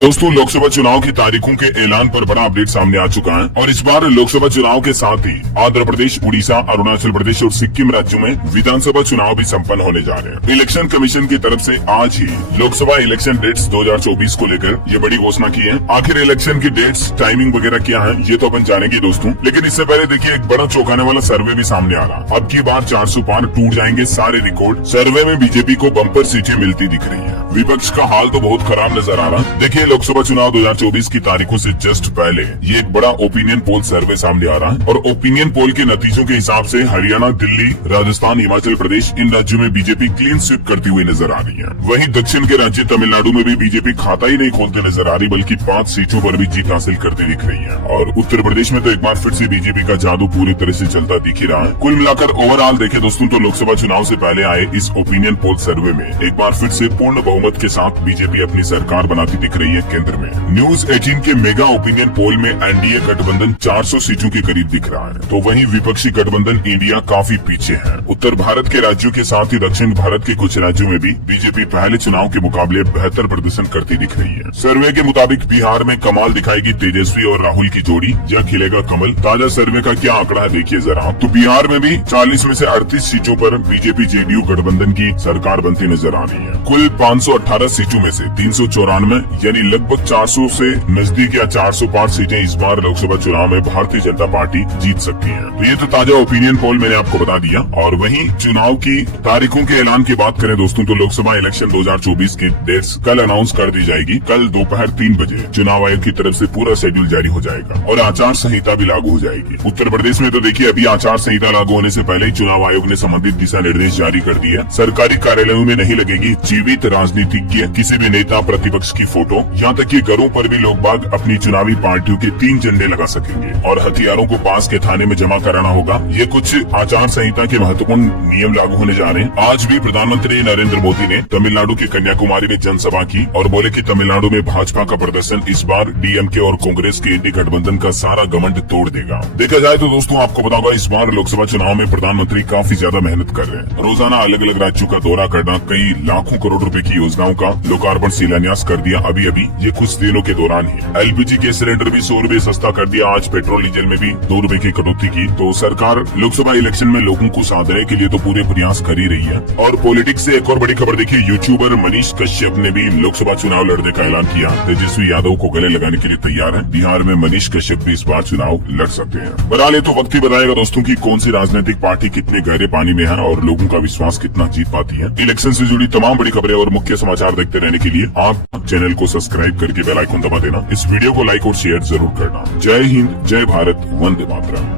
दोस्तों, लोकसभा चुनाव की तारीखों के ऐलान पर बड़ा अपडेट सामने आ चुका है और इस बार लोकसभा चुनाव के साथ ही आंध्र प्रदेश, उड़ीसा, अरुणाचल प्रदेश और सिक्किम राज्यों में विधानसभा चुनाव भी संपन्न होने जा रहे हैं। इलेक्शन कमीशन की तरफ से आज ही लोकसभा इलेक्शन डेट्स 2024 को लेकर ये बड़ी घोषणा की है। आखिर इलेक्शन की डेट्स, टाइमिंग वगैरह क्या है, ये तो अपन जानेंगे दोस्तों, लेकिन इससे पहले देखिए एक बड़ा चौंकाने वाला सर्वे भी सामने आ रहा। अब की बार 400 पार टूट जाएंगे सारे रिकॉर्ड। सर्वे में बीजेपी को बम्पर सीटें मिलती दिख रही है। विपक्ष का हाल तो बहुत खराब नजर आ रहा। देखिए, लोकसभा चुनाव 2024 की तारीखों से जस्ट पहले ये एक बड़ा ओपिनियन पोल सर्वे सामने आ रहा है और ओपिनियन पोल के नतीजों के हिसाब से हरियाणा, दिल्ली, राजस्थान, हिमाचल प्रदेश, इन राज्यों में बीजेपी क्लीन स्वीप करती हुई नजर आ रही है। वहीं दक्षिण के राज्य तमिलनाडु में भी बीजेपी खाता ही नहीं खोलते नजर आ रही, बल्कि 5 सीटों पर भी जीत हासिल करती दिख रही है। और उत्तर प्रदेश में तो एक बार फिर से बीजेपी का जादू पूरी तरह से चलता दिख ही रहा है। कुल मिलाकर ओवरऑल देखे दोस्तों तो लोकसभा चुनाव से पहले आए इस ओपिनियन पोल सर्वे में एक बार फिर से पूर्ण बहुमत के साथ बीजेपी अपनी सरकार बनाती दिख रही है केंद्र में। न्यूज 18 के मेगा ओपिनियन पोल में एनडीए गठबंधन 400 सीटों के करीब दिख रहा है, तो वहीं विपक्षी गठबंधन इंडिया काफी पीछे है। उत्तर भारत के राज्यों के साथ ही दक्षिण भारत के कुछ राज्यों में भी बीजेपी पहले चुनाव के मुकाबले बेहतर प्रदर्शन करती दिख रही है। सर्वे के मुताबिक बिहार में कमाल दिखाएगी तेजस्वी और राहुल की जोड़ी, या खिलेगा कमल। ताजा सर्वे का क्या आंकड़ा है देखिए जरा। तो बिहार में भी 40 में से 38 सीटों पर बीजेपी जेडीयू गठबंधन की सरकार बनती नजर आ रही है। कुल 518 सीटों में से 394 यानी लगभग 400 से नजदीक या 400 पार सीटें इस बार लोकसभा चुनाव में भारतीय जनता पार्टी जीत सकती है। तो ये तो ताजा ओपिनियन पोल मैंने आपको बता दिया। और वहीं चुनाव की तारीखों के ऐलान की बात करें दोस्तों तो लोकसभा इलेक्शन 2024 की डेट्स कल अनाउंस कर दी जाएगी। कल दोपहर 3 बजे चुनाव आयोग की तरफ से पूरा शेड्यूल जारी हो जाएगा और आचार संहिता भी लागू हो जाएगी। उत्तर प्रदेश में तो देखिए अभी आचार संहिता लागू होने से पहले ही चुनाव आयोग ने संबंधित दिशा निर्देश जारी कर दिए। सरकारी कार्यालयों में नहीं लगेगी जीवित राजनीतिज्ञ, किसी भी नेता प्रतिपक्ष की फोटो, यहाँ तक कि घरों पर भी लोग बाग अपनी चुनावी पार्टियों के 3 झंडे लगा सकेंगे और हथियारों को पास के थाने में जमा कराना होगा। ये कुछ आचार संहिता के महत्वपूर्ण नियम लागू होने जा रहे हैं। आज भी प्रधानमंत्री नरेंद्र मोदी ने तमिलनाडु के कन्याकुमारी में जनसभा की और बोले कि तमिलनाडु में भाजपा का प्रदर्शन इस बार डीएमके और कांग्रेस के इंडी गठबंधन का सारा घमंड तोड़ देगा। देखा जाए तो दोस्तों आपको बता दूंगा, इस बार लोकसभा चुनाव में प्रधानमंत्री काफी ज्यादा मेहनत कर रहे हैं। रोजाना अलग अलग राज्यों का दौरा करना, कई लाखों करोड़ रुपए की योजनाओं का लोकार्पण, शिलान्यास कर दिया अभी ये कुछ दिनों के दौरान ही। एलपीजी के सिलेंडर भी 100 रुपए सस्ता कर दिया। आज पेट्रोल डीजल में भी 2 रुपए की कटौती की। तो सरकार लोकसभा इलेक्शन में लोगों को साधने के लिए तो पूरे प्रयास कर ही रही है। और पॉलिटिक्स से एक और बड़ी खबर देखिए, यूट्यूबर मनीष कश्यप ने भी लोकसभा चुनाव लड़ने का ऐलान किया। तेजस्वी यादव को गले लगाने के लिए तैयार है। बिहार में मनीष कश्यप भी इस बार चुनाव लड़ सकते हैं। बहरहाल ये तो वक्त ही बताएगा दोस्तों की कौन सी राजनीतिक पार्टी कितने गहरे पानी में है और लोगों का विश्वास कितना जीत पाती है। इलेक्शन से जुड़ी तमाम बड़ी खबरें और मुख्य समाचार देखते रहने के लिए आप चैनल को सब्सक्राइब करके बेल आइकन दबा देना। इस वीडियो को लाइक और शेयर जरूर करना। जय हिंद, जय भारत, वंदे मातरम।